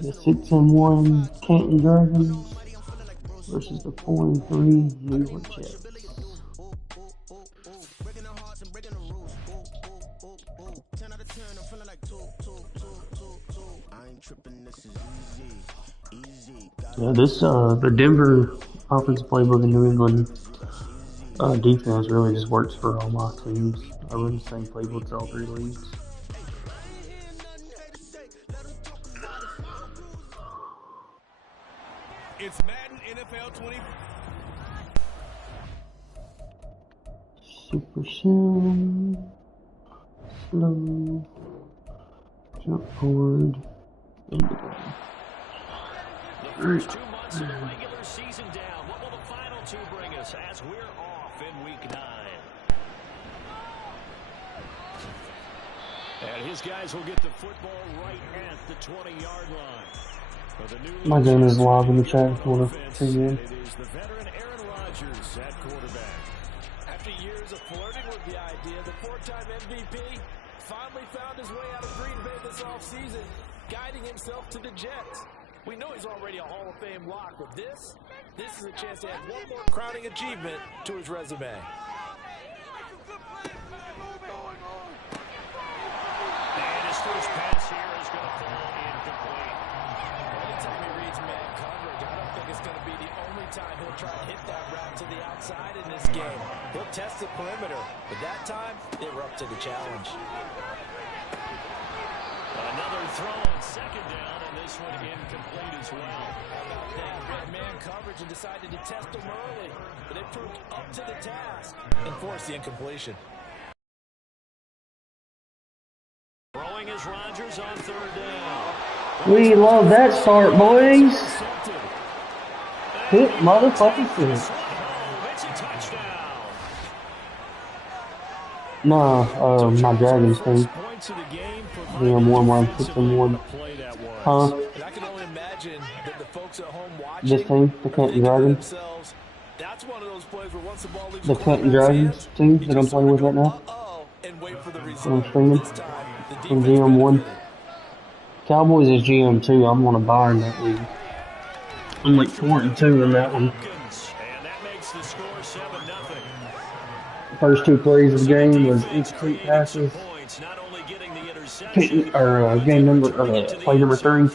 The 6-1 Canton Dragons versus the 4-3 New York Jets. Yeah, the Denver offensive playbook in New England defense really just works for all my teams. I run the same playbooks all three leagues. It's Madden NFL 20. Super Sim. Slow. Jump forward. Into the game. The first 2 months of the regular season down. What will the final 2 bring us as we're off in week 9? And his guys will get the football right at the 20-yard line. My game is live in the chat if you want to tune in. It is the veteran Aaron Rodgers at quarterback. After years of flirting with the idea, the 4-time MVP finally found his way out of Green Bay this offseason, guiding himself to the Jets. We know he's already a Hall of Fame lock, but this is a chance to add one more crowning achievement to his resume. And his first pass here is going to fall incomplete. Anytime he reads man coverage, I don't think it's going to be the only time he'll try to hit that route to the outside in this game. He'll test the perimeter, but that time, they were up to the challenge. Another throw on second down, and this one incomplete as well. They read man coverage and decided to test them early, but they proved up to the task and forced the incompletion. Throwing is Rodgers on third down. We love that start, boys. Hit motherfucking shit. It's a touchdown. Nah, my Dragons team. Damn, where I'm picking one. Huh? And I can only imagine that the folks at home watching This team, the Canton Dragons. That's one of those plays where once the ball leaves The Canton Dragons team that I'm playing with right now. and wait for the I'm result. streaming. This time, the From defense GM1. Cowboys is GM2. I'm on a buy in that league. I'm like 4-2 in that one. And that makes the score 7-0. First 2 plays of the game was incomplete passes. Not only getting the interception, Game number, play number 3.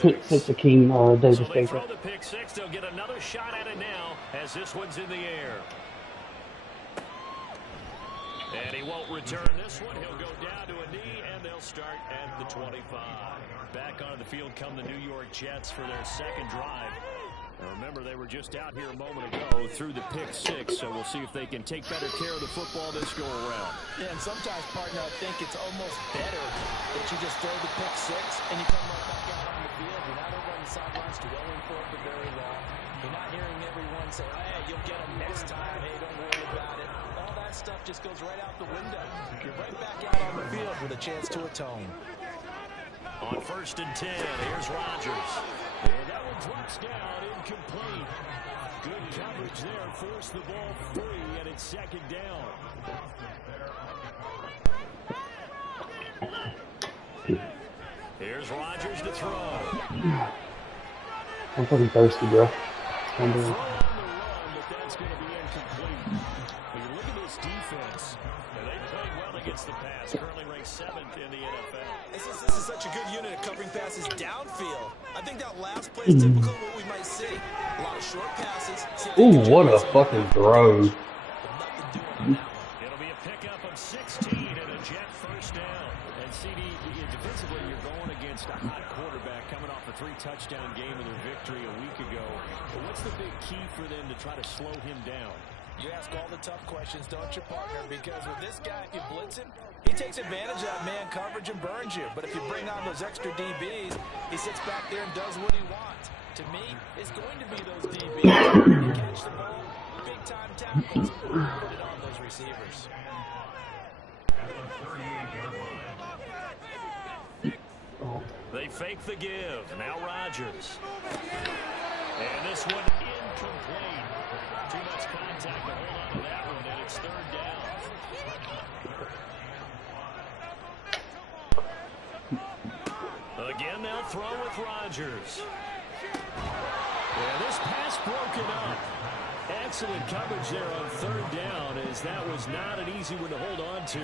Pick 6 of King Davis so they Baker. throw the pick 6. They'll get another shot at it now as this one's in the air. And he won't return this one. He'll go down to a knee, and they'll start at the 25. Back onto the field come the New York Jets for their second drive. Now remember, they were just out here a moment ago through the pick 6, so we'll see if they can take better care of the football this go around. Yeah, and sometimes, partner, I think it's almost better that you just throw the pick 6 and you come right back out on the field. You're not over on the sidelines dwelling for it for very long. You're not hearing everyone say, hey, you'll get them next time. Hey, don't worry about it. All that stuff just goes right out the window. You're right back out on the field with a chance to atone. On 1st and 10, here's Rodgers. And that one drops down, incomplete. Good coverage there, forced the ball free, and it's second down. Here's Rodgers to throw. I'm pretty thirsty, bro. Throw on the run, but that's going to be incomplete. When you look at this defense, and they played well against the pass, currently ranked 7th in the NFL. This is such a good unit of covering passes downfield. I think that last play is typical of what we might see. A lot of short passes. Ooh, what a fucking throw. It'll be a pickup of 16 and a Jet first down. And CD, defensively, you're going against a hot quarterback coming off a 3-touchdown game with their victory a week ago. But what's the big key for them to try to slow him down? You ask all the tough questions, don't you, partner? Because with this guy, if you blitz him, he takes advantage of that man coverage and burns you. But if you bring on those extra DBs, he sits back there and does what he wants. To me, it's going to be those DBs. You catch the ball, big-time tackles, put it on those receivers. They fake the give. Now Rodgers. And this one incomplete. Too much contact to hold on to that one, and it's third down. Again, they'll throw with Rodgers. And this pass broken up. Excellent coverage there on third down, as that was not an easy one to hold on to.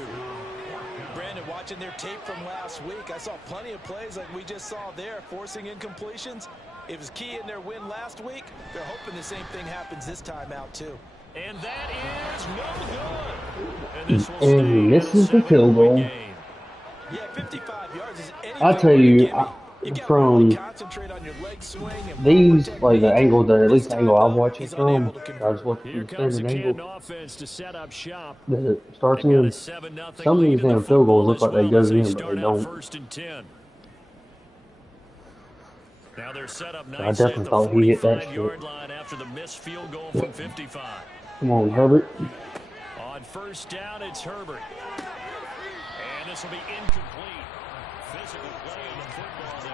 Brandon, watching their tape from last week, I saw plenty of plays like we just saw there, forcing incompletions. It was key in their win last week. They're hoping the same thing happens this time out, too. And that is no good. And this is the field goal. Yeah, 55 yards is anything. I tell you, from concentrate on your leg swing and these, like the angle, at least the angle I'm watching from, I was watching the standard angle that starts in. Some of these damn field goals look like they go in, but they don't. Now they're set up I definitely thought he hit that shit. After the missed field goal from 55. Come on, Herbert. On first down, it's Herbert. And this will be incomplete. Physical play in the football there.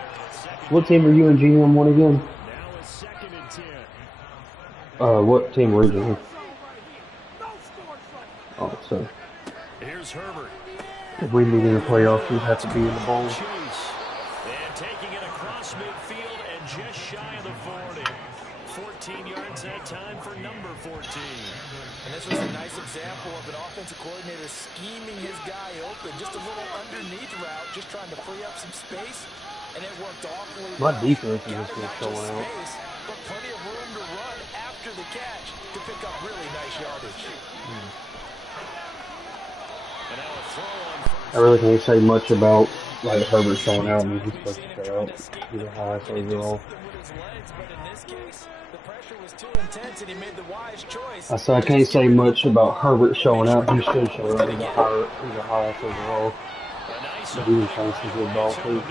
What team are you and GM one again? Now it's 2nd and 10. What team were you in? Oh, so. Here's Herbert. If we meet in the playoffs, we'd have to be in the bowl. And taking it across midfield and just shy of the 40. 14 yards that time for number 14. And this was a nice example of an offensive coordinator scheming his guy open. Just a little underneath route, just trying to free up some space. And it worked awfully well. My defense is just showing out. But plenty of room to run after the catch to pick up really nice yardage. And now a throw on first. I really can't say much about like Herbert showing out. I mean, he's supposed to show out. He's the highest overall. I said I can't say much about Herbert showing out. He should show out. He's the highest overall. He was playing some good ball too.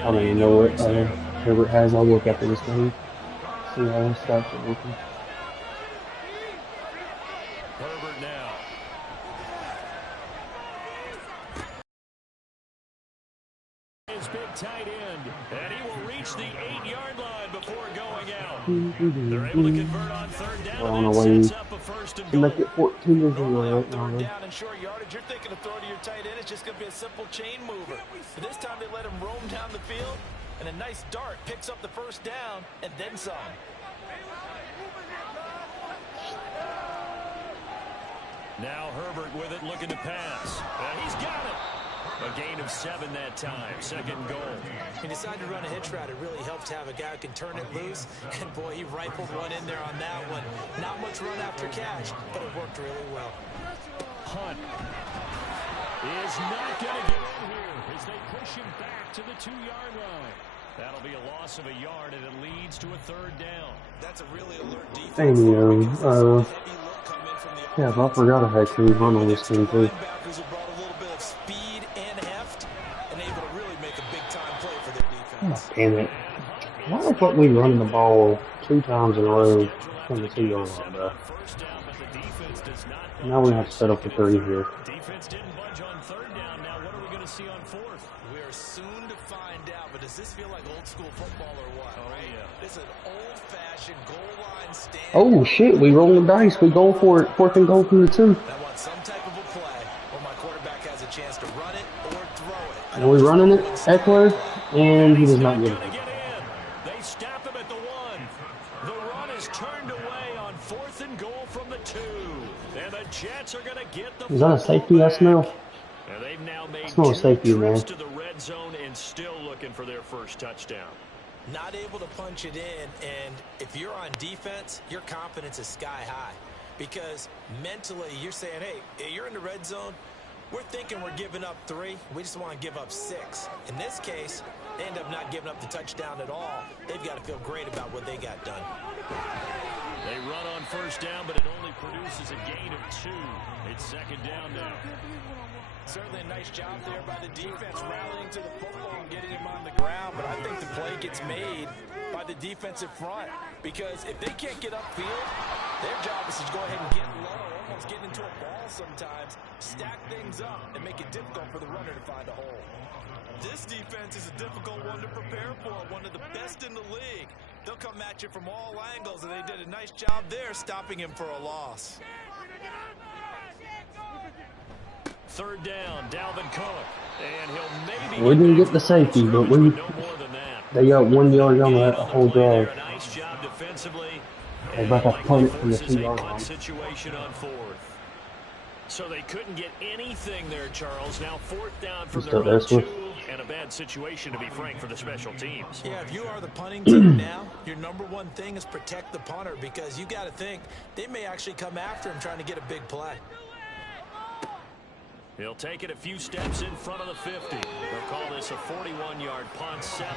I don't even know what Herbert has. I'll look after this game. See how his stats are looking. Herbert now. His big tight end, and he will reach the 8-yard line before going out. They're able to convert on third down. We're on our way to make it 14-0 right now. Down in short yardage, you're thinking of throwing to your tight end. It's just going to be a simple chain mover. But this time they let him roam down the field, and a nice dart picks up the first down, and then some. Now Herbert with it, looking to pass. And he's got it. A gain of 7 that time. 2nd and goal. He decided to run a hitch route. It really helps to have a guy who can turn it loose. And boy, he rifled one in there on that one. Not much run after catch, but it worked really well. Hunt is not going to get in here as they push him back to the 2-yard line. That'll be a loss of a yard, and it leads to a 3rd down. That's a really alert defense. Anyway, yeah, I forgot I actually run on this team too. Oh, damn it. Why the fuck we running the ball 2 times in a row from the 2-yard line, bro? Now we have to set up the 3 here. Defense didn't budge on 3rd down. Now what are we going to see on 4th? We are soon to find out, but does this feel like old school football or what? Oh, yeah. This is an old-fashioned goal line stand. Oh, shit, we rolling the dice. We going for it. 4th and goal through the 2. I want some type of a play where my quarterback has a chance to run it or throw it. Are we running it, Eckler? And he does not get it. They stop him at the 1. The run is turned away on 4th and goal from the 2. And the Jets are going to get the Is that a safety I smell? And they've now made It's not a safety, man. to the red zone and still looking for their first touchdown. Not able to punch it in, and if you're on defense, your confidence is sky high. Because mentally, you're saying, hey, you're in the red zone. We're thinking we're giving up 3. We just want to give up 6. In this case, they end up not giving up the touchdown at all. They've got to feel great about what they got done. They run on first down, but it only produces a gain of 2. It's 2nd down now. Certainly a nice job there by the defense, rallying to the football and getting him on the ground. But I think the play gets made by the defensive front. Because if they can't get upfield, their job is to go ahead and get low, almost get into a ball sometimes, stack things up, and make it difficult for the runner to find a hole. This defense is a difficult one to prepare for, one of the best in the league. They'll come at you from all angles, and they did a nice job there stopping him for a loss. Third down, Dalvin Cook. And he'll maybe we didn't get the safety, but they got 1 yard on that whole drive. Nice job defensively. They about to punt it from the 2 yard line. Situation on fourth. So they couldn't get anything there, Charles. Now fourth down from their own 2, and a bad situation, to be frank, for the special teams. Yeah, if you are the punting team now, your number one thing is protect the punter, because you got to think they may actually come after him trying to get a big play. He'll take it a few steps in front of the 50. They'll call this a 41-yard punt, 7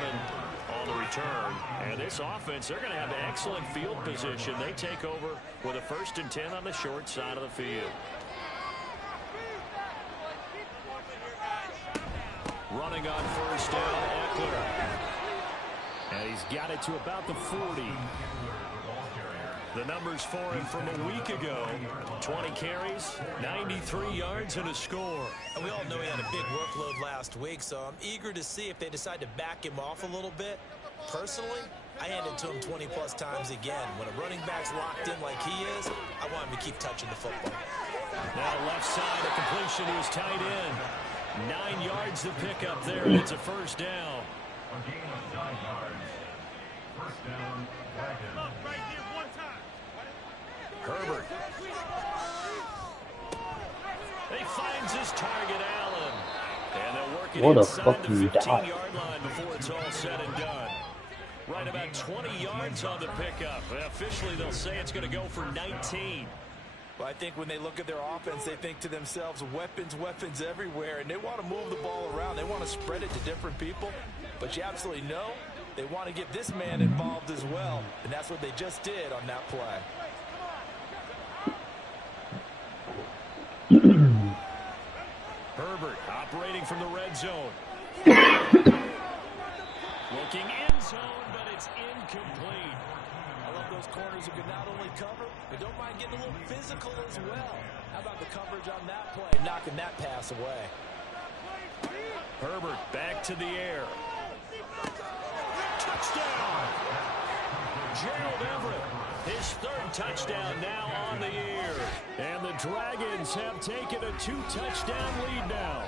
on the return. And this offense, they're going to have excellent field position. They take over with a 1st and 10 on the short side of the field. Running on first down, Eckler. And he's got it to about the 40. The numbers for him from a week ago: 20 carries, 93 yards, and a score. And we all know he had a big workload last week, so I'm eager to see if they decide to back him off a little bit. Personally, I hand it to him 20-plus times again. When a running back's locked in like he is, I want him to keep touching the football. Now left side, a completion to his tight end. 9 yards to pick up there, and it's a first down. Herbert. He finds his target, Allen. And they'll work it inside the 15-yard line before it's all said and done. Right about 20 yards on the pickup. Officially, they'll say it's going to go for 19. Well, I think when they look at their offense, they think to themselves, weapons, weapons everywhere, and they want to move the ball around. They want to spread it to different people, but you absolutely know they want to get this man involved as well, and that's what they just did on that play. Herbert operating from the red zone. Looking in zone, but it's incomplete. I love those corners who can not only cover, but don't mind getting a little physical as well. How about the coverage on that play, knocking that pass away? Herbert back to the air. Touchdown! Gerald Everett, his 3rd touchdown now on the year. And the Dragons have taken a 2-touchdown lead now.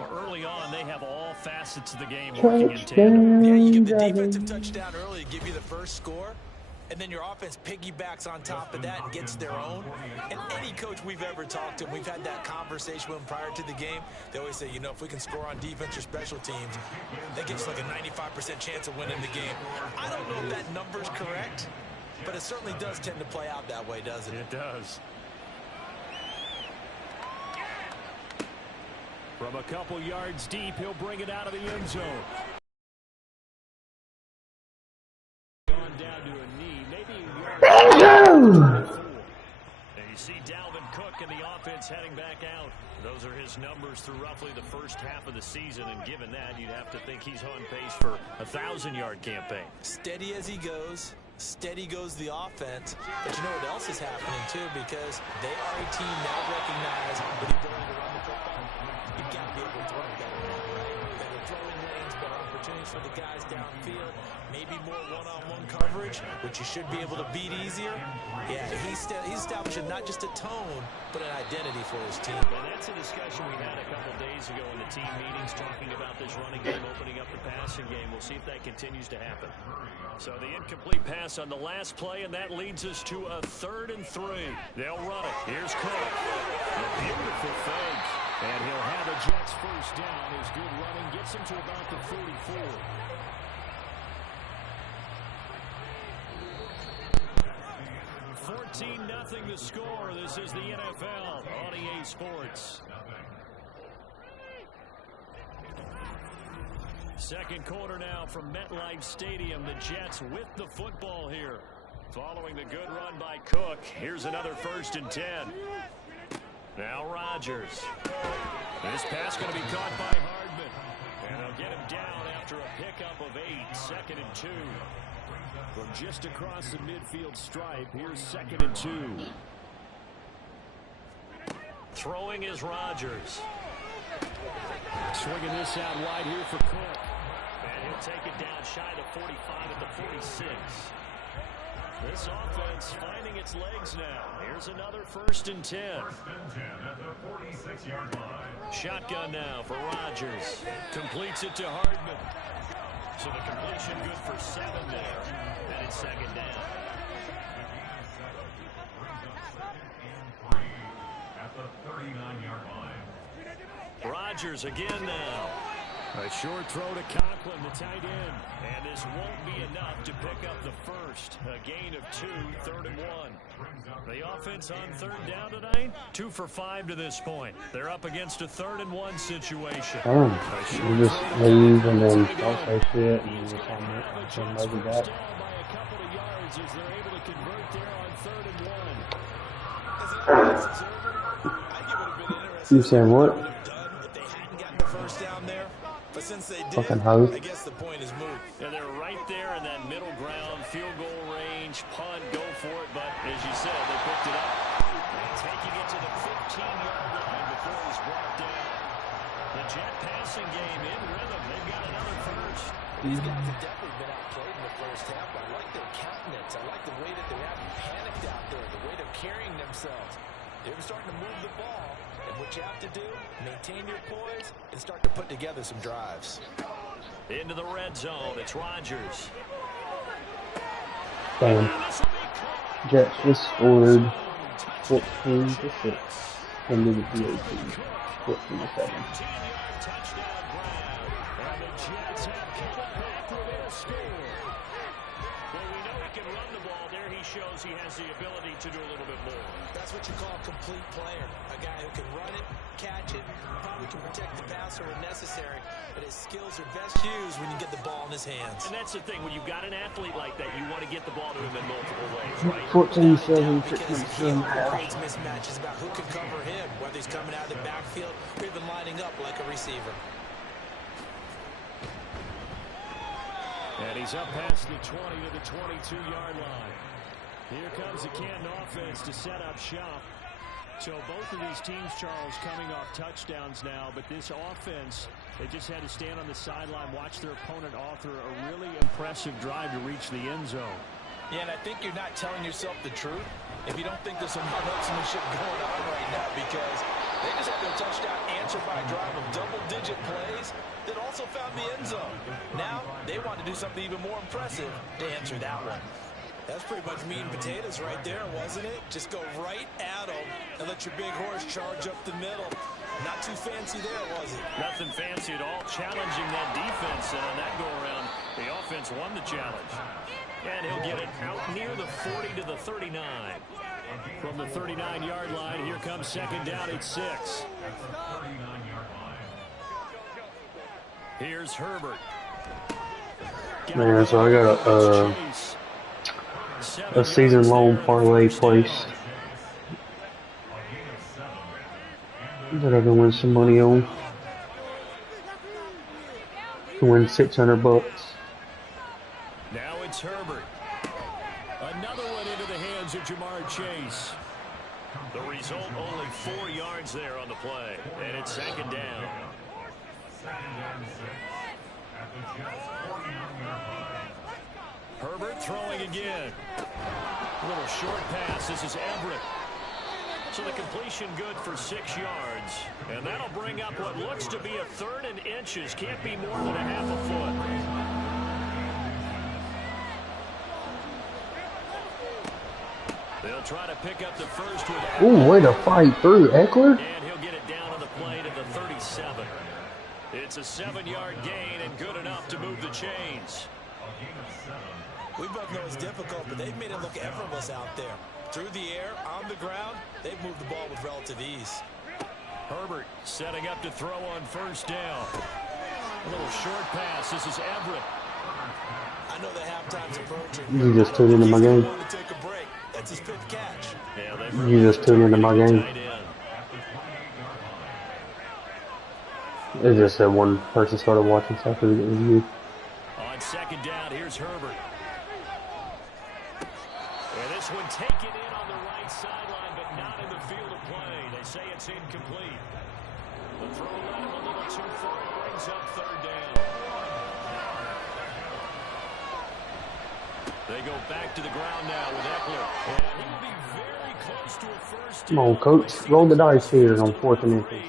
Well, early on, they have all facets of the game working in tandem. Yeah, you get the defensive touchdown early to give you the first score, and then your offense piggybacks on top of that and gets their own. And any coach we've ever talked to, we've had that conversation with them prior to the game. They always say, you know, if we can score on defense or special teams, that gives us like a 95% chance of winning the game. I don't know if that number's correct, but it certainly does tend to play out that way, doesn't it? It does. From a couple yards deep, he'll bring it out of the end zone. Gone down to a knee, maybe a yard. And you see Dalvin Cook and the offense heading back out. Those are his numbers through roughly the first half of the season, and given that, you'd have to think he's on pace for a 1,000-yard campaign. Steady as he goes. Steady goes the offense. But you know what else is happening, too, because they are a team now recognized with the ability to run the football. You've got to be able to throw better, right? Better throwing lanes, better opportunities for the guys downfield, maybe more one-on-one coverage, which you should be able to beat easier. Yeah, he's establishing not just a tone, but an identity for his team. And that's a discussion we had a couple days ago in the team meetings, talking about this running game, opening up the passing game. We'll see if that continues to happen. So the incomplete pass on the last play, and that leads us to a 3rd and 3. They'll run it. Here's Cook. A beautiful fake. And he'll have a Jets first down. His good running gets him to about the 44. $14-0 the score. This is the NFL on EA Sports. Second quarter now from MetLife Stadium. The Jets with the football here. Following the good run by Cook. Here's another 1st and 10. Now Rodgers. This pass going to be caught by Hardman. And they'll get him down after a pickup of 8. 2nd and 2. From just across the midfield stripe, here's 2nd and 2. Throwing is Rodgers. Swinging this out wide here for Cook. And he'll take it down shy of 45 at the 46. This offense finding its legs now. Here's another 1st and 10. At the 46-yard line. Shotgun now for Rodgers. Completes it to Hardman. So the completion good for 7 there. And it's 2nd down. At the 39-yard line. Rodgers again now. A short throw to Conklin, the tight end. And this won't be enough to pick up the first. A gain of 2, 3rd and 1. The offense on 3rd down tonight, 2 for 5 to this point. They're up against a 3rd and 1 situation. You just leave and then talk that shit and then come over back. By a couple of yards as they're able to convert there on 3rd and 1. You saying what? First down there, but since they did, Fucking hoe. I guess the point is moved. And they're right there in that middle ground, field goal range, punt, go for it. But as you said, they picked it up. And taking it to the 15-yard line before he's brought down. The Jet passing game in rhythm. They've got another first. These guys have definitely been outplayed in the first half. I like their countenance. I like the way that they haven't panicked out there, the way they're carrying themselves. They're starting to move the ball. And what you have to do, maintain your poise and start to put together some drives. Into the red zone, it's Rodgers. Damn. Jets just scored 14-6. And then the PAT 14-7. Shows he has the ability to do a little bit more. That's what you call a complete player. A guy who can run it, catch it, probably can protect the passer when necessary, but his skills are best used when you get the ball in his hands. And that's the thing, when you've got an athlete like that, you want to get the ball to him in multiple ways, right? 14-7, Creates mismatches about who can cover him, whether he's coming out of the backfield or even lining up like a receiver. And he's up past the 20 to the 22-yard line. Here comes the Canton offense to set up shop. So both of these teams, Charles, coming off touchdowns now, but this offense, they just had to stand on the sideline, watch their opponent author a really impressive drive to reach the end zone. Yeah, and I think you're not telling yourself the truth if you don't think there's some marksmanship going on right now, because they just had their touchdown answered by a drive of double-digit plays that also found the end zone. Now they want to do something even more impressive to answer that one. That's pretty much meat and potatoes right there, wasn't it? Just go right at them and let your big horse charge up the middle. Not too fancy there, was it? Nothing fancy at all, challenging that defense. And on that go-around, the offense won the challenge. And he'll get it out near the 40 to the 39. From the 39-yard line, here comes 2nd down at 6. Here's Herbert. Man, so I got a season-long parlay placed that I can win some money on. To win $600. Now it's Herbert. Another one into the hands of Jamar Chase. The result, only 4 yards there on the play, and it's 2nd down. Herbert throwing again. A little short pass. This is Everett. So the completion good for 6 yards. And that'll bring up what looks to be a 3rd and inches. Can't be more than a half a foot. They'll try to pick up the first with... Ooh, way to fight through, Eckler. And he'll get it down on the play to the 37. It's a 7-yard gain and good enough to move the chains. We both know it's difficult, but they've made it look effortless out there. Through the air, on the ground, they've moved the ball with relative ease. Herbert setting up to throw on 1st down. A little short pass. This is Everett. I know that halftime's approaching. You just tuned into my game. To take a break. That's his 5th catch. Yeah, You just tuned into my game. It just said one person started watching, so I figured it was you. On 2nd down, here's Herbert. And this one taken in on the right sideline, but not in the field of play. They say it's incomplete. The Throw led him a little too far. Brings up third down. They go back to the ground now with Eckler. And he will be very close to a first Come on, coach. Roll the dice here on 4th and inches.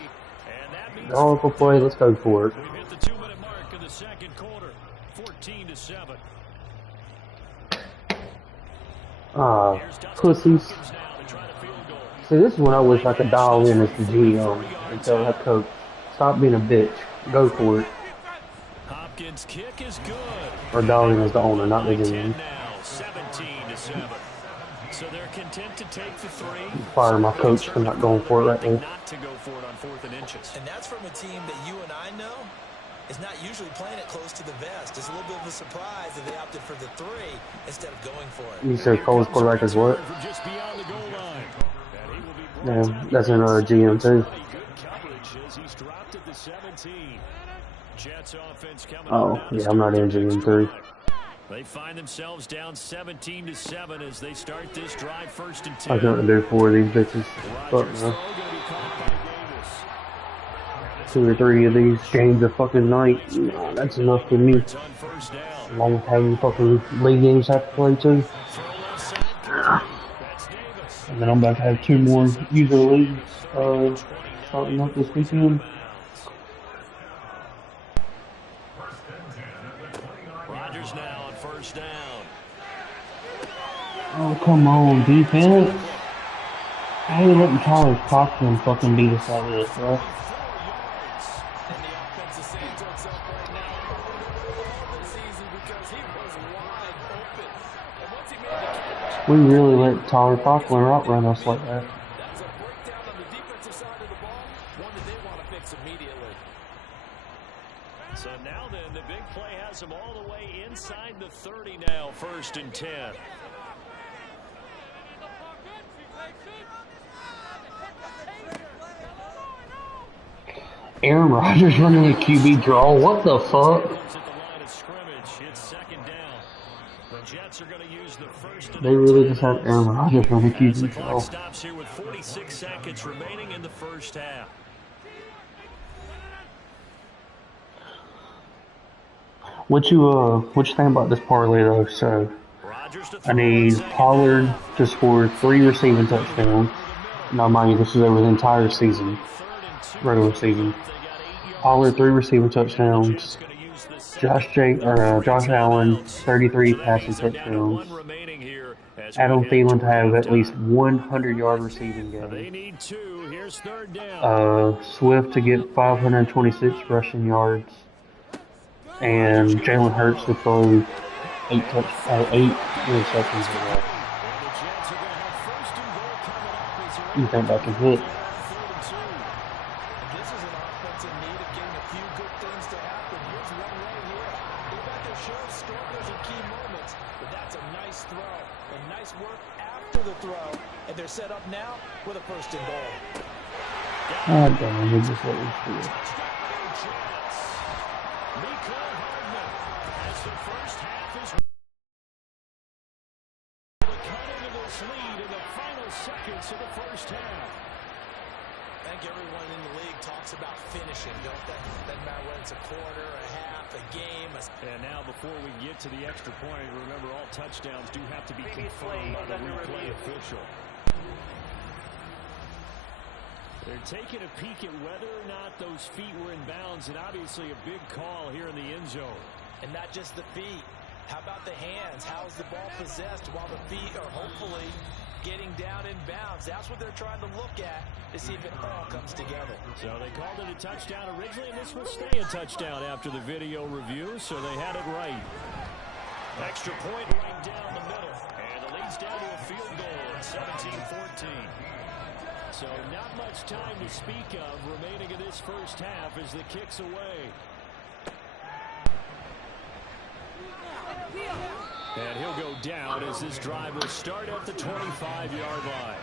Draw up a play. Let's go for it. We've hit the 2-minute mark of the second quarter. 14-7. Ah, pussies. See, this is when I wish I could dial in as the GM and tell that coach, stop being a bitch. Go for it. Hopkins' kick is good. Or dial in as the owner, not the GM. 17-7. So they're content to take the 3. Fire my coach for not going for it right there. Not to go for it on 4th and inches. And that's from a team that you and I know is not usually playing it close to the vest. It's a little bit of a surprise that they opted for the 3 instead of going for it. You said Cole's quarterback is what? Just beyond the goal line. Yeah, that's in GM too. Good coverage as he's dropped at the 17. Jets offense coming Oh, yeah, I'm not in GM 3. They find themselves down 17-7 as they start this drive 1st and 10. I got to do 4 of these bitches. Fuck no. 2 or 3 of these games a fucking night. Nah, that's enough for me. Long time fucking league games have to play too. And then I'm about to have 2 more user leagues starting up this weekend. Rodgers now on 1st down. Oh, come on, defense. How are you letting Tyler Cochran fucking beat us out of this, bro? We really let Tyler Cochran outrun us like that. That's a breakdown on the defensive side of the ball, one that they want to fix immediately. So now then, the big play has them all the way inside the 30 now, 1st and 10. Aaron Rodgers running a QB draw. What the fuck? At the line of scrimmage, it's 2nd down. The Jets are going to use the 1st. They really just had Aaron Rodgers run a The QB clock draw. stops here with 46 seconds remaining in the 1st half. What you think about this parlay though? So I need Pollard to score 3 receiving touchdowns. Now mind you, this is over the entire season, regular season. Pollard 3 receiving touchdowns. Josh Allen 33 passing touchdowns. Adam Thielen to have at least 100-yard receiving game. They need 2. Here's 3rd down. Swift to get 526 rushing yards. And Jalen Hurts to throw 8 interceptions in a row. You think that can hit? This is an offense in need of getting a few good things to happen. Here's one right here. They're about to show strugglers in key moments, but that's a nice throw. And nice work after the throw. And they're set up now with a 1st and goal. God damn, they just let me see it. Lead in the final seconds of the 1st half. I think everyone in the league talks about finishing, don't they? Doesn't matter whether it's a quarter, a half, a game. And now before we get to the extra point, remember all touchdowns do have to be confirmed by the replay official. They're taking a peek at whether or not those feet were in bounds, and obviously a big call here in the end zone. And not just the feet. How about the hands? How's the ball possessed while the feet are hopefully getting down in bounds? That's what they're trying to look at to see if it all comes together. So they called it a touchdown originally, and this will stay a touchdown after the video review, so they had it right. Extra point right down the middle, and it leads down to a field goal at 17-14. So not much time to speak of remaining in this 1st half as the kick's away. And he'll go down as this drive will start at the 25-yard line.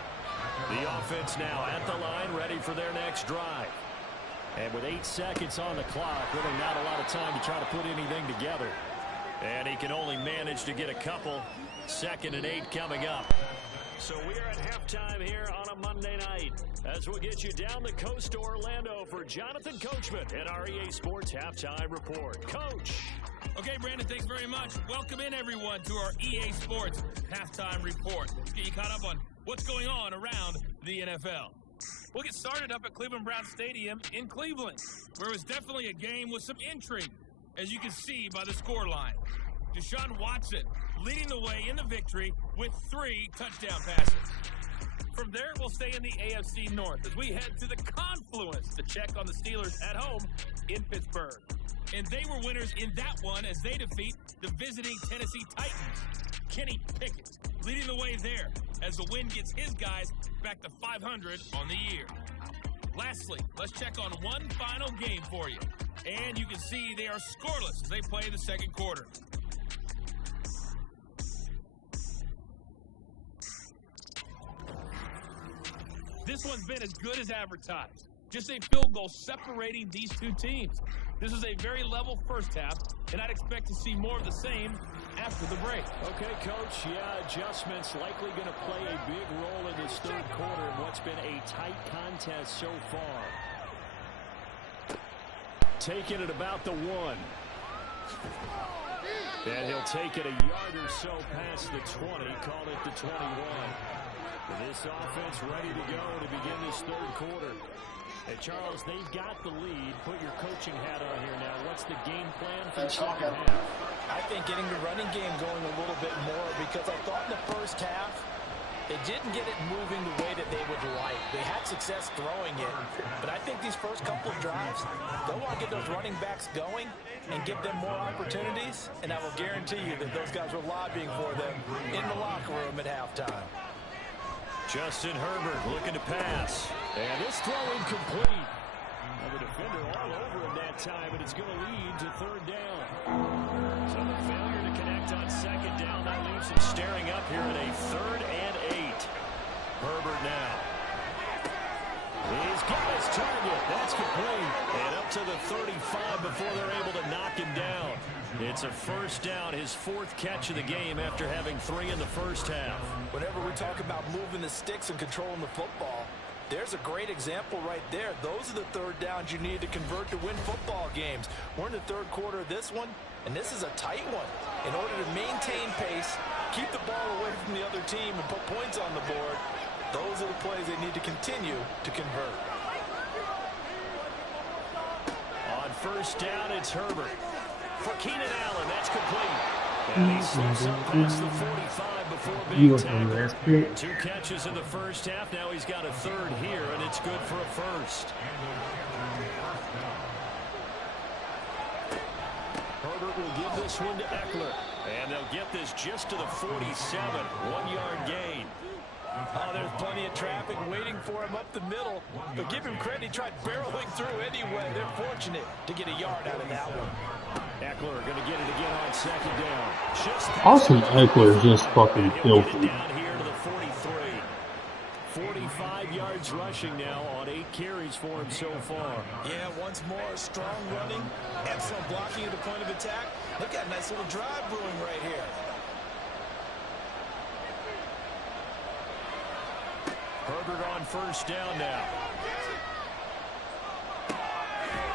The offense now at the line, ready for their next drive. And with 8 seconds on the clock, really not a lot of time to try to put anything together. And he can only manage to get a couple. 2nd and 8 coming up. So we are at halftime here on a Monday night as we'll get you down the coast to Orlando for Jonathan Coachman and our EA Sports Halftime Report. Coach. Okay, Brandon, thanks very much. Welcome in, everyone, to our EA Sports Halftime Report. Let's get you caught up on what's going on around the NFL. We'll get started up at Cleveland Browns Stadium in Cleveland, where it was definitely a game with some intrigue, as you can see by the scoreline. Deshaun Watson leading the way in the victory with 3 touchdown passes. From there, we'll stay in the AFC North as we head to the confluence to check on the Steelers at home in Pittsburgh. And they were winners in that one as they defeat the visiting Tennessee Titans. Kenny Pickett leading the way there as the win gets his guys back to 500 on the year. Lastly, let's check on one final game for you. And you can see they are scoreless as they play the second quarter. This one's been as good as advertised. Just a field goal separating these two teams. This is a very level first half, and I'd expect to see more of the same after the break. Okay, Coach. Yeah, adjustments likely going to play a big role in this third quarter in what's been a tight contest so far. Taking it about the 1. And he'll take it a yard or so past the 20, call it the 21. This offense ready to go to begin this third quarter. And Charles, they've got the lead. Put your coaching hat on here now. What's the game plan for the second half? I think getting the running game going a little bit more, because I thought in the first half they didn't get it moving the way that they would like. They had success throwing it, but I think these first couple of drives, they'll want to get those running backs going and give them more opportunities, and I will guarantee you that those guys were lobbying for them in the locker room at halftime. Justin Herbert looking to pass. And this throw incomplete. Now the defender all over him that time, and it's going to lead to third down. So the failure to connect on second down, that leaves him staring up here at a 3rd and 8. Herbert now. He's got his target. That's complete. And up to the 35 before they're able to knock him down. It's a first down, his 4th catch of the game after having 3 in the first half. Whenever we talk about moving the sticks and controlling the football, there's a great example right there. Those are the third downs you need to convert to win football games. We're in the third quarter of this one, and this is a tight one. In order to maintain pace, keep the ball away from the other team, and put points on the board, those are the plays they need to continue to convert. On first down, it's Herbert. For Keenan Allen, that's complete. And he slips up past the 45 before being tackled. 2 catches in the first half. Now he's got a 3rd here, and it's good for a first. Herbert will give this one to Eckler. And they'll get this just to the 47. 1-yard gain. Oh, there's plenty of traffic waiting for him up the middle. But give him credit, he tried barreling through anyway. They're fortunate to get a yard out of that one. Eckler going to get it again on second down. Austin Eckler is just fucking filthy. Down here to the 43. 45 yards rushing now on 8 carries for him so far. Yeah, once more, strong running, excellent blocking at the point of attack. Look at a nice little drive brewing right here. Herbert on first down now.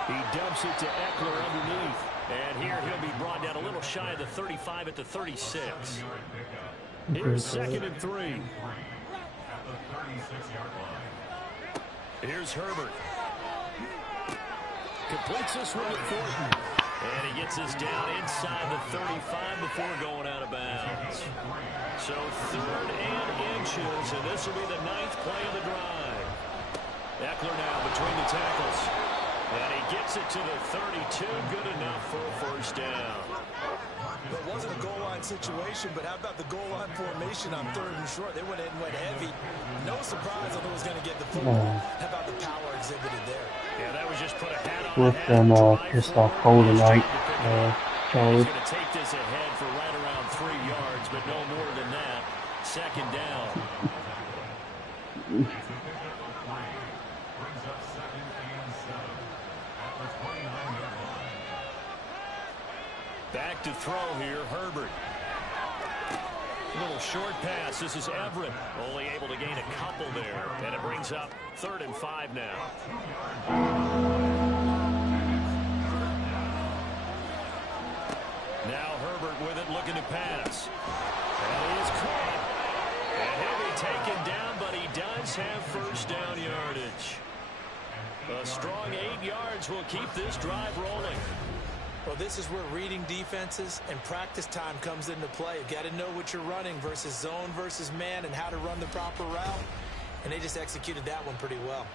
He dumps it to Eckler underneath. And here he'll be brought down a little shy of the 35 at the 36. Here's 2nd and 3. Here's Herbert. Completes this one to Thornton. And he gets this down inside the 35 before going out of bounds. So 3rd and inches, and this will be the 9th play of the drive. Eckler now between the tackles. And he gets it to the 32, good enough for a first down. It wasn't a goal line situation, but how about the goal line formation on 3rd and short? They went ahead and went heavy. No surprise on who was going to get the football. How about the power exhibited there? Yeah, that was just put a hat on. With them pissed off cold tonight, Charlie. He's going to take this ahead for right around 3 yards, but no more than that. 2nd down. Back to throw here, Herbert. Little short pass. This is Everett. Only able to gain a couple there. And it brings up 3rd and 5 now. Now Herbert with it, looking to pass. And he is caught. And he'll be taken down, but he does have first down yardage. A strong 8 yards will keep this drive rolling. Well, this is where reading defenses and practice time comes into play. You've got to know what you're running versus zone versus man and how to run the proper route. And they just executed that one pretty well.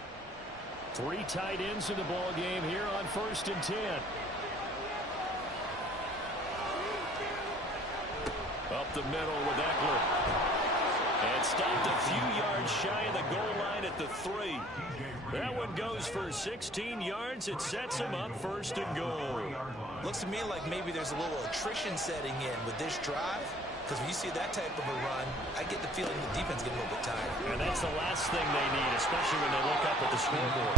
3 tight ends in the ball game here on 1st and 10. Up the middle with Eckler. And stopped a few yards shy of the goal line at the 3. That one goes for 16 yards. It sets him up 1st and goal. Looks to me like maybe there's a little attrition setting in with this drive. Because when you see that type of a run, I get the feeling the defense is getting a little bit tired. And that's the last thing they need, especially when they look up at the scoreboard.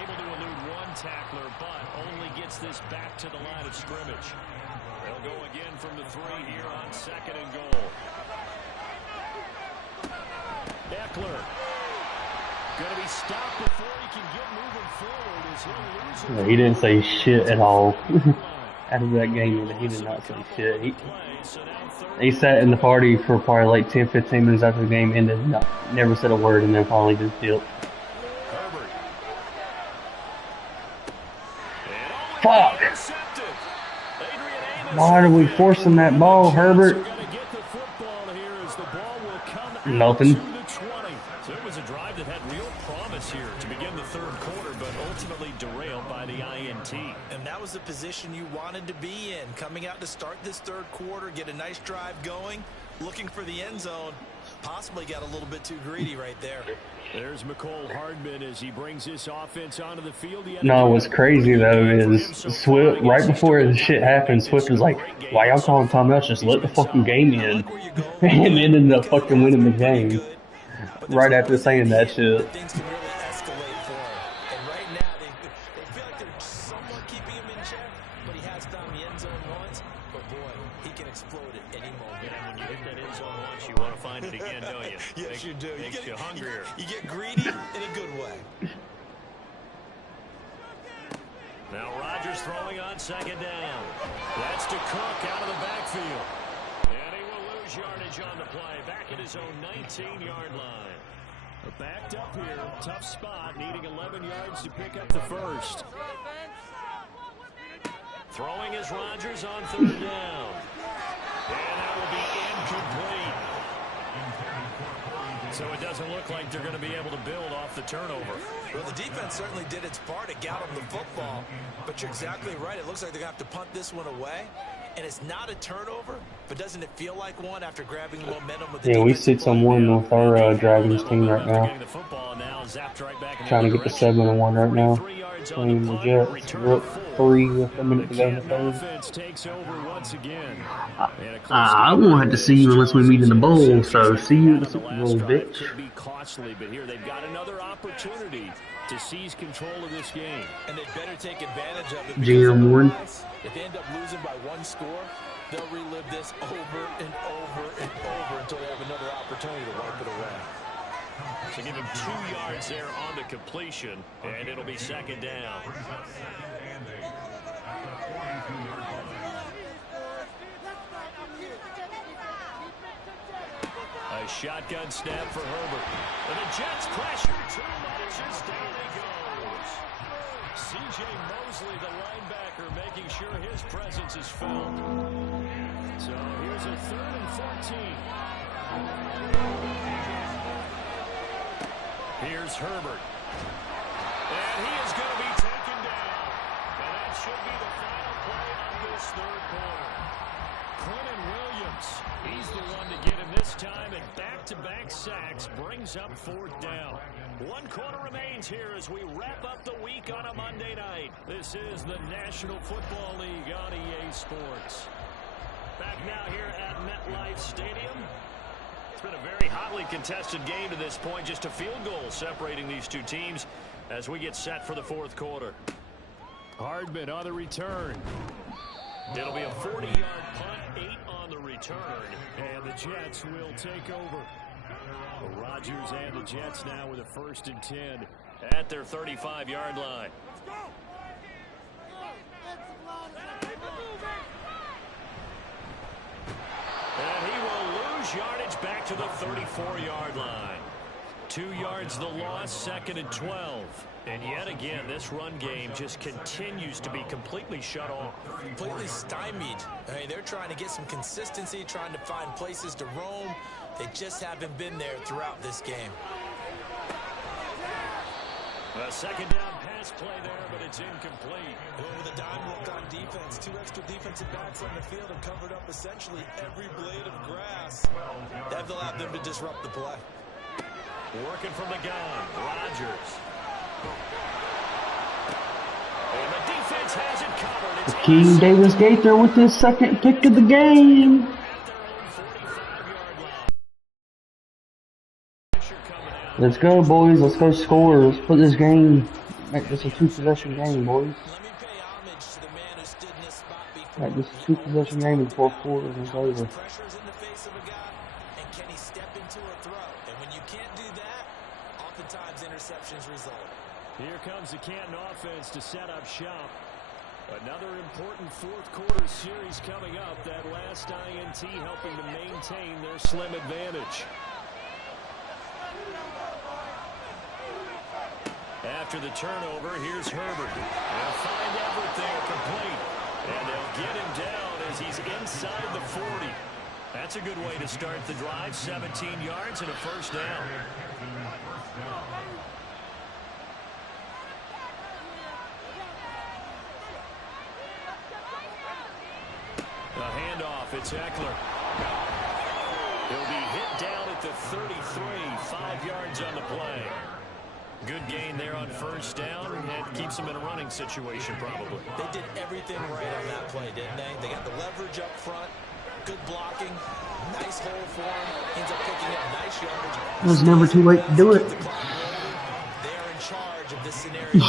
Able to elude 1 tackler, but only gets this back to the line of scrimmage. They'll go again from the 3 here on 2nd and goal. Eckler. Going to be stopped before he can get moving forward as he'll lose it. He didn't say shit at all out of that game. He did not say shit. He sat in the party for probably like 10-15 minutes after the game ended. Never said a word, and then finally just dipped. Fuck! Why are we forcing that ball, Herbert? Nothing. So it was a drive that had real promise here to begin the 3rd quarter, but ultimately derailed by the INT. And that was the position you wanted to be in. Coming out to start this 3rd quarter, get a nice drive going, looking for the end zone. Possibly got a little bit too greedy right there. There's McCole Hardman as he brings this offense onto the field. No, what's crazy though is Swift, right before the shit happened, Swift was like, why y'all calling timeouts? Just let the fucking game in. And ended up fucking winning the game. Right after saying that shit. Things can really escalate for him. And right now, they feel like they're somewhat keeping him in check, but he has found the end zone once. But boy, he can explode at any moment. And when you hit that end zone once, you want to find it again, don't you? Yes, you do. Makes you hungrier. You get greedy in a good way. Now Rodgers throwing on 2nd down. That's to Cook out of the backfield. And he will lose yardage on the play. Back at his own 19-yard line. Backed up here. Tough spot. Needing 11 yards to pick up the 1st. Throwing is Rodgers on 3rd down. And that will be incomplete. So it doesn't look like they're going to be able to build off the turnover. Well, the defense certainly did its part to get them the football. But you're exactly right. It looks like they're going to have to punt this one away. And it's not a turnover, but doesn't it feel like one after grabbing the momentum with the Yeah, we 6-1 with our Dragons team right now. Trying to get to 7-1 right now. Playing the Jets. We're up 3 with a minute to go in the 3rd. I won't have to see you unless we meet in the bowl, so see you in the Super Bowl, bitch. Could be costly, but here they've got another opportunity to seize control of this game. And they better take advantage of it. GM1. If they end up losing by 1 score, they'll relive this over and over and over until they have another opportunity to wipe it away. So give him 2 yards there on the completion, and it'll be 2nd down. A shotgun snap for Herbert. And the Jets pressure too much as down he goes. C.J. Mosley, the linebacker, making sure his presence is felt. So here's a 3rd and 14. Here's Herbert. And he is going to be taken down. And that should be the final play of this 3rd quarter. Quentin Williams, he's the one to get him this time, and back-to-back sacks brings up 4th down. 1 quarter remains here as we wrap up the week on a Monday night. This is the National Football League on EA Sports. Back now here at MetLife Stadium. It's been a very hotly contested game to this point. Just a field goal separating these two teams as we get set for the 4th quarter. Hardman on the return. It'll be a 40-yard punt, 8 on the return. return, and the Jets will take over. Rodgers and the Jets now with a 1st and 10 at their 35-yard line. And he will lose yardage back to the 34-yard line. 2 yards the loss, 2nd and 12. And yet again, this run game just continues to be completely shut off. Completely stymied. I mean, they're trying to get some consistency, trying to find places to roam. They just haven't been there throughout this game. A 2nd down pass play there, but it's incomplete. Well, with a dime look on defense, 2 extra defensive backs on the field and covered up essentially every blade of grass. That allowed them to disrupt the play. Working from the gun, Rodgers. And the defense has it covered. It's King Davis Gaither with his 2nd pick of the game. Let's go, boys. Let's go score. Let's put this game. Make this a 2-possession game, boys. Let me pay homage to the man who stood in this spot before. Make this a 2-possession game in the 4th quarter and it's over. Pressure's in the face of a guy, and can he step into a throw? And when you can't do that, oftentimes interceptions result. Here comes the Canton offense to set up shop. Another important 4th quarter series coming up. That last INT helping to maintain their slim advantage. After the turnover, here's Herbert. They'll find Everett there complete. And they'll get him down as he's inside the 40. That's a good way to start the drive. 17 yards and a 1st down. A handoff, it's Eckler. He'll be hit down at the 33, 5 yards on the play. Good gain there on 1st down, and keeps them in a running situation probably. They did everything right on that play, didn't they? They got the leverage up front, good blocking, nice hole for him, ends up picking up nice yardage. It was never too late to do it. They are in charge of this scenario.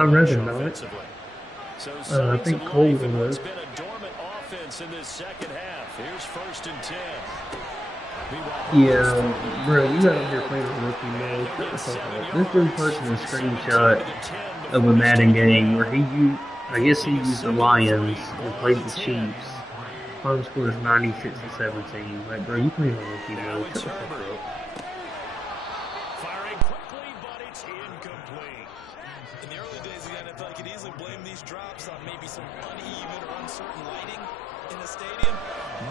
I'd rather not. So I think Cole will know. It's been a dormant offense in this 2nd half. Here's 1st and 10. Yeah, bro, you got up here playing a rookie mode. Shut the fuck up. This dude posted a screenshot of a Madden game where he used, I guess he used the Lions and played the Chiefs. Final score is 96-17. Like, bro, you playing a rookie mode. Shut the fuck up. Firing quickly, but it's incomplete. In the early days of the NFL, you could easily blame these drops on maybe some uneven or uncertain lighting in the stadium.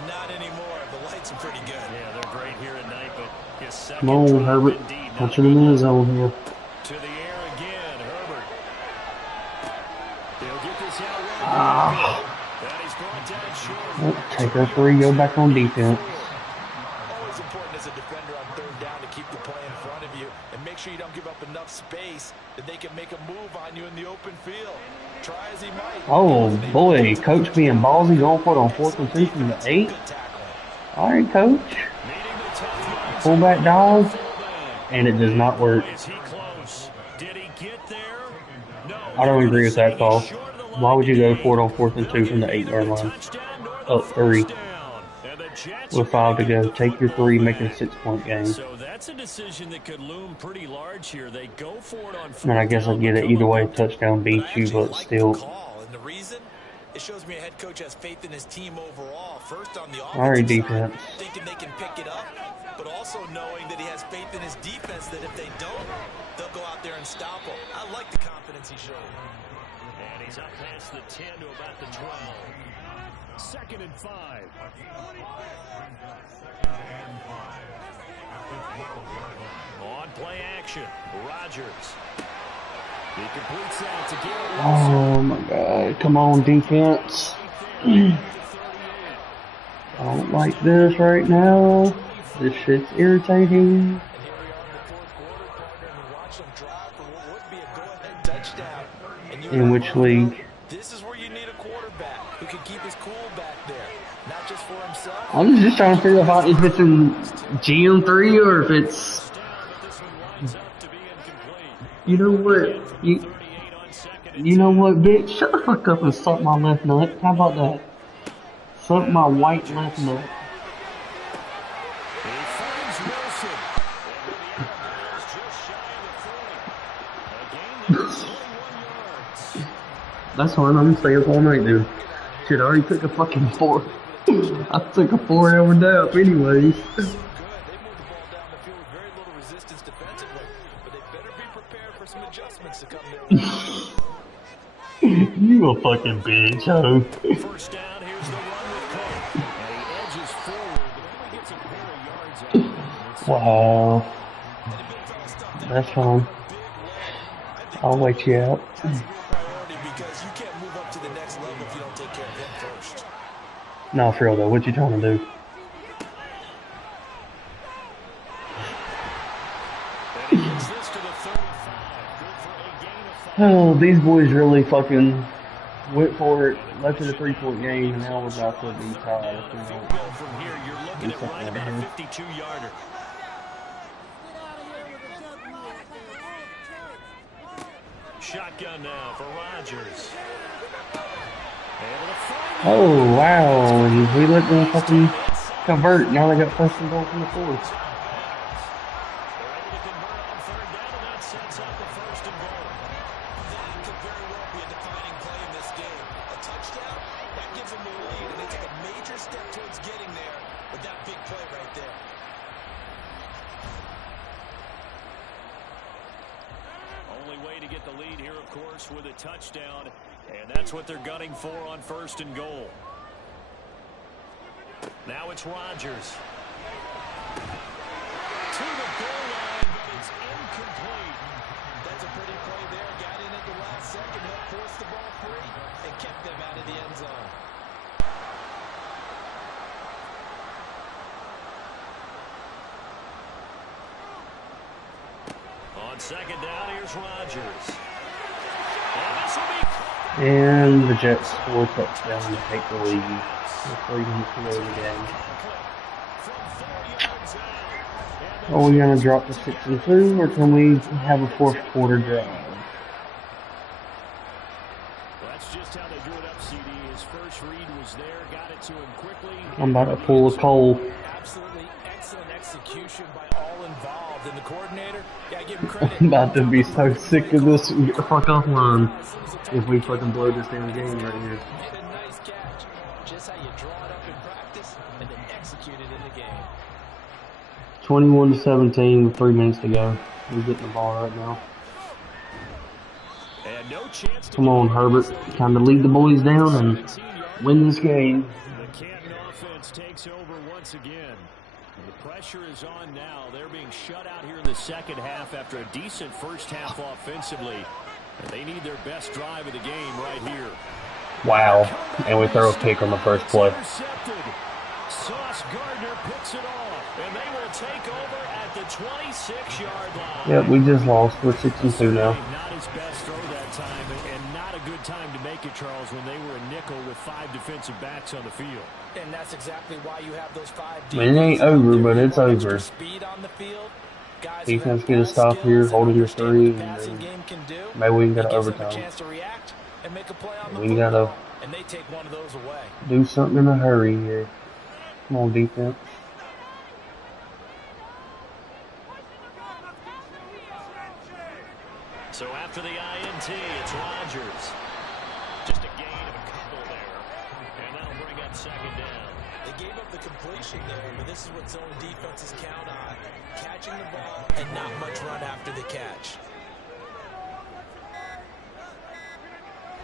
Not anymore. The lights are pretty good. Yeah, they're great here at night, but his 2nd Come on, drive Herbert. indeed. Punch it in the end zone here. To the air again, Herbert. They'll get this out right. And he's brought down short. Take our 3, go back on defense. Always important as a defender on 3rd down to keep the play in front of you and make sure you don't give up enough space that they can make a move on you in the open field. Try as he might. Oh boy, coach being ballsy, going for it on 4th and 2 from the 8. Alright, coach. Fullback dog. And it does not work. Is he close? Did he get there? No. I don't agree with that call. Why would you go for it on 4th and 2 from the 8-yard line? Up 3. With 5 to go. Take your 3, make it a 6-point game. So that's a decision that could loom pretty large here. They go for it on 4th And I guess I get it. Either way, touchdown beats you, but still. And the reason? It shows me a head coach has faith in his team overall. First on the Alright, offensive defense. side, thinking they can pick it up, but also knowing that he has faith in his defense that if they don't, they'll go out there and stop him. I like the confidence he showed. And he's up past the 10 to about the 12. 2nd and 5. On play action, Rodgers. He completes that to Garrett Wilson. Oh my god. Come on, defense. I don't like this right now. This shit's irritating. In which league? This is where you need a quarterback who can keep his cool back there, not just for himself. I'm just trying to figure out if it's in GM3 or if it's... You know what? You know what, bitch? Shut the fuck up and suck my left nut. How about that? Suck my white left nut. He finds Wilson. And the Animals just shy of the 40. A game that was 21 yards. That's fine, I'm gonna stay up all night, dude. Shit, I already took a fucking 4. I took a 4-hour nap anyways. Good. They moved the ball down the field with very little resistance defensively, but they better be prepared for some adjustments to come their way. You a fucking bitch, ho. First down, here's the run with Cook. And he edges forward, but only gets a pair of yards out of it. Wow. That's fine. I'll wait you out. That's a real priority because you can't move up to the next level if you don't take care of him first. No, for real though, what you trying to do? And he gets this to the 35. Good for a gain of 5. Oh, these boys really fucking went for it, left it a 3-point game, and now we're about to be tied. Field goal from here, you're looking at right about a 52-yarder. Shotgun now for Rodgers. Able to find it. Oh, wow, and we let them fucking convert. Now they got first and goal from the 4th. They're able to convert on third down, and that sets up the first and goal. That could very well be a defining play in this game. A touchdown, that gives them the lead, and they take a major step towards getting there with that big play right there. Only way to get the lead here, of course, with a touchdown, and that's what they're gunning for on first and goal. Now it's Rodgers. To the goal line, but it's incomplete. That's a pretty play there. Got in at the last second, helped force the ball free, and kept them out of the end zone. On second down, here's Rodgers. And this will be... And the Jets score a touchdown to take the lead. With 3 minutes to go in the game. Are we gonna drop to 6-2, or can we have a 4th quarter drive? That's just how they drew it up, CD. His first read was there, got it to him quickly. I'm about to pull a Cole. Absolutely excellent execution by all involved. And the coordinator, gotta give him credit. I'm about to be so sick of this. Get the fuck offline. If we fucking blow this damn game right here. Hit a nice catch. Just how you draw it up in practice and then execute it in the game. 21-17 with 3 minutes to go. We're getting the ball right now. And no chance to Come on, Herbert. Time to lead the boys down and win this game. The Canton offense takes over once again. The pressure is on now. They're being shut out here in the second half after a decent first half offensively. And they need their best drive of the game right here. Wow. And we throw a pick on the first play. Intercepted. Sauce Gardner picks it off, and they will take over at the 26-yard line. Yep, we just lost. We're 6-2 now. Not his best throw that time, and not a good time to make it, Charles, when they were a nickel with 5 defensive backs on the field. And that's exactly why you have those 5 I mean, it ain't over, but it's over. Speed on the field. Guys Defense get a stop here, holding the 3, and then maybe we can get an overtime. We gotta and they take one of those away. do something in a hurry here. Come on, defense. So after the INT, it's Rodgers. Just a gain of a couple there, and that'll bring up second down. They gave up the completion there, but this is what zone defenses count on. Catching the ball and not much run after the catch.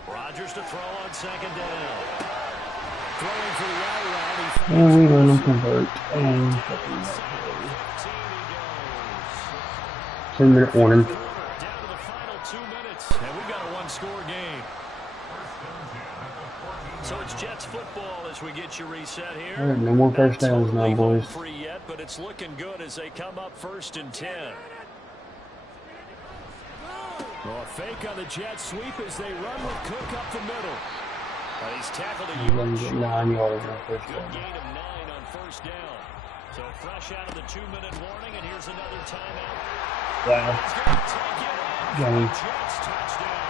Rodgers to throw on second down. Throwing for the out route. And we let them convert. And 10-minute warning. Down to the final 2 minutes, and we've got a one-score game. So it's Jets football as we get you reset here. All right, no more first downs now, boys. Free yet, but it's looking good as they come up 1st and 10. Well, a fake on the Jets sweep as they run with Cook up the middle. He's tackled a We're going to get 9 yards on first good down. gain of 9 on first down. So fresh out of the 2-minute warning, and here's another timeout. Wow. He's going to take it in. Johnny. Jets touchdown.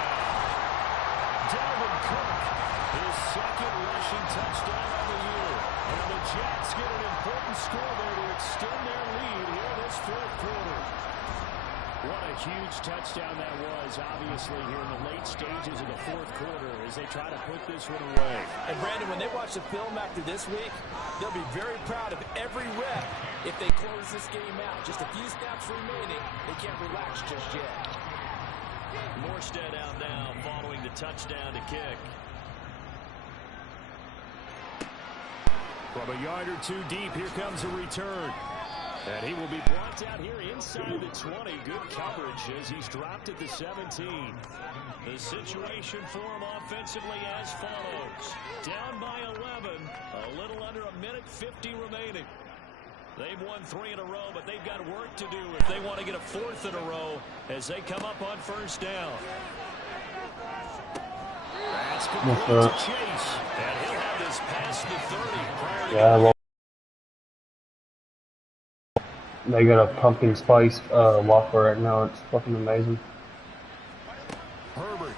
Dalvin Cook, his second rushing touchdown of the year. couldn't score there to extend their lead here this fourth quarter. What a huge touchdown that was, obviously, here in the late stages of the fourth quarter as they try to put this one away. And, Brandon, when they watch the film after this week, they'll be very proud of every rep if they close this game out. Just a few snaps remaining. They can't relax just yet. Morstead out now following the touchdown to kick. From a yard or two deep, here comes a return. And he will be brought out here inside the 20. Good coverage as he's dropped at the 17. The situation for him offensively as follows. Down by 11. A little under a minute 50 remaining. They've won 3 in a row, but they've got work to do if they want to get a 4th in a row as they come up on first down. That's complete to Chase. And he'll have this past the 30. Yeah, well, they got a pumpkin spice waffle right now. It's fucking amazing. Herbert.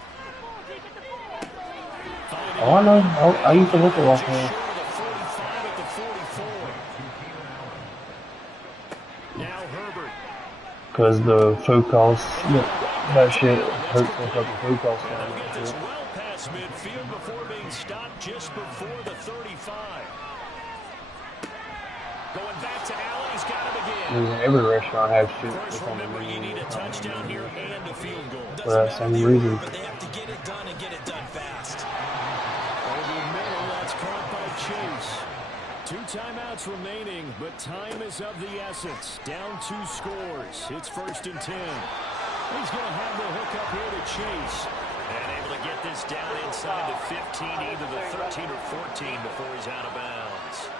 Oh, I know. I used to look at waffle. Now Herbert. Because the food costs, that shit hurts the fucking food costs. Gets well past midfield before being stopped just before the 35. Going back to Allen, he's got him again. Every restaurant has shit. First, remember, you need a touchdown here and a field goal. For that same reason. But they have to get it done and get it done fast. Over the middle, that's caught by Chase. 2 timeouts remaining, but time is of the essence. Down 2 scores. It's 1st and 10. He's going to have the hook up here to Chase. And able to get this down inside the 15, either the 13 or 14 before he's out of bounds.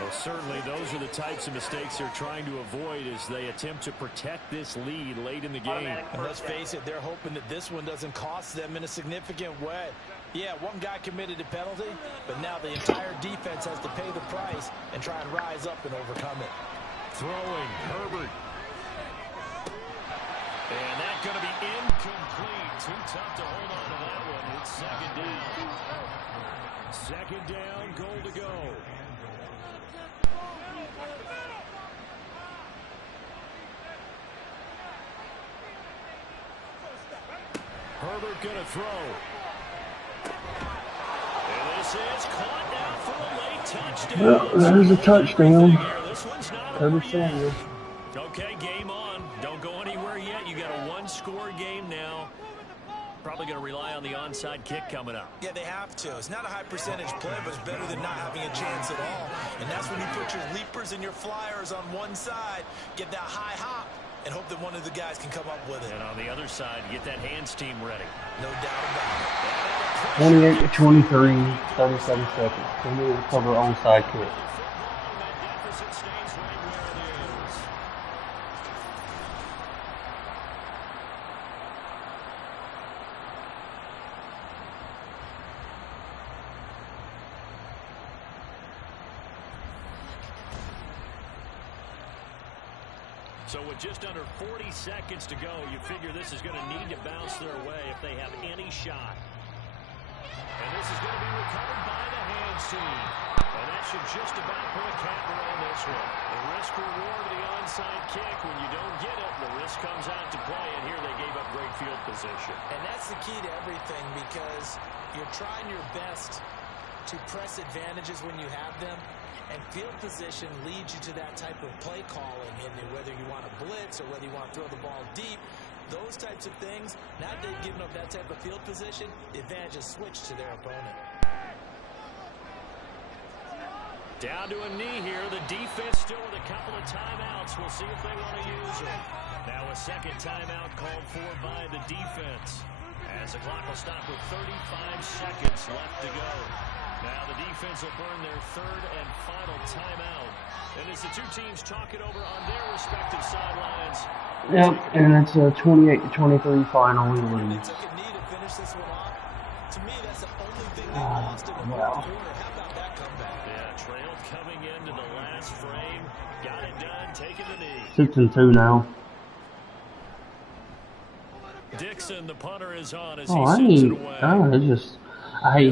Well, certainly those are the types of mistakes they're trying to avoid as they attempt to protect this lead late in the game. And let's face it, they're hoping that this one doesn't cost them in a significant way. Yeah, one guy committed a penalty, but now the entire defense has to pay the price and try and rise up and overcome it. Throwing, Herbert. And that's going to be incomplete. Too tough to hold on to that one. It's 2nd down. 2nd down, goal to go. Herbert going to throw. And this is caught now for a late touchdown. Well, there's a touchdown. This one's not Curtis Samuel. Okay, game on. Don't go anywhere yet. You got a 1-score game now. Probably going to rely on the onside kick coming up. Yeah, they have to. It's not a high percentage play, but it's better than not having a chance at all. And that's when you put your leapers and your flyers on one side, get that high hop, and hope that one of the guys can come up with it. And on the other side, get that hands team ready. No doubt about it. 28-23, 37 seconds. They need to cover onside kick. So with just under 40 seconds to go, you figure this is going to need to bounce their way if they have any shot. And this is going to be recovered by the hands team. And that should just about put a cap around this one. The risk reward of the onside kick. When you don't get it, the risk comes out to play. And here they gave up great field position. And that's the key to everything, because you're trying your best to press advantages when you have them. And field position leads you to that type of play calling, and whether you want to blitz or whether you want to throw the ball deep, those types of things, now they've given up that type of field position, the advantage is switched to their opponent. Down to a knee here. The defense still with a couple of timeouts. We'll see if they want to use them. Now a second timeout called for by the defense, as the clock will stop with 35 seconds left to go. Now the defense will burn their 3rd and final timeout. And as the two teams talk it over on their respective sidelines. Yep, and it's a 28-23 final. They took a knee to finish this one off. To me, that's the only thing they lost in the fourth quarter. How about that comeback? Yeah, trailed coming into the last frame. Got it done, taking the knee. 6-2 now. Dixon, the punter, is on as Oh, he sends it away. I hate